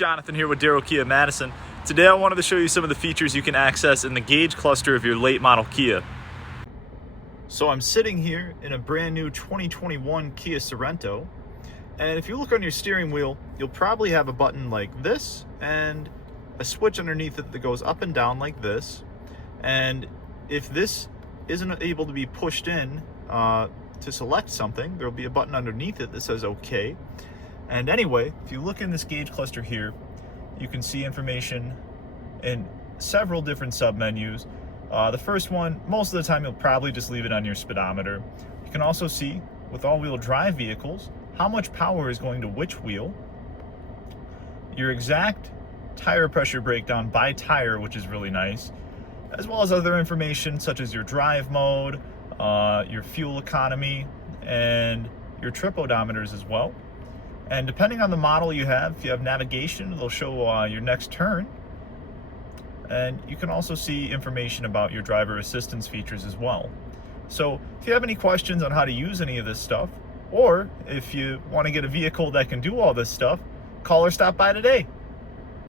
Jonathan here with Darrow Kia Madison. Today I wanted to show you some of the features you can access in the gauge cluster of your late model Kia. So I'm sitting here in a brand new 2021 Kia Sorento, and if you look on your steering wheel, you'll probably have a button like this and a switch underneath it that goes up and down like this. And if this isn't able to be pushed in to select something, there'll be a button underneath it that says OK. And anyway, if you look in this gauge cluster here, you can see information in several different submenus. The first one, most of the time you'll probably just leave it on your speedometer. You can also see, with all-wheel drive vehicles, how much power is going to which wheel, your exact tire pressure breakdown by tire, which is really nice, as well as other information such as your drive mode, your fuel economy, and your trip odometers as well. And depending on the model you have, if you have navigation, it'll show your next turn. And you can also see information about your driver assistance features as well. So if you have any questions on how to use any of this stuff, or if you want to get a vehicle that can do all this stuff, call or stop by today.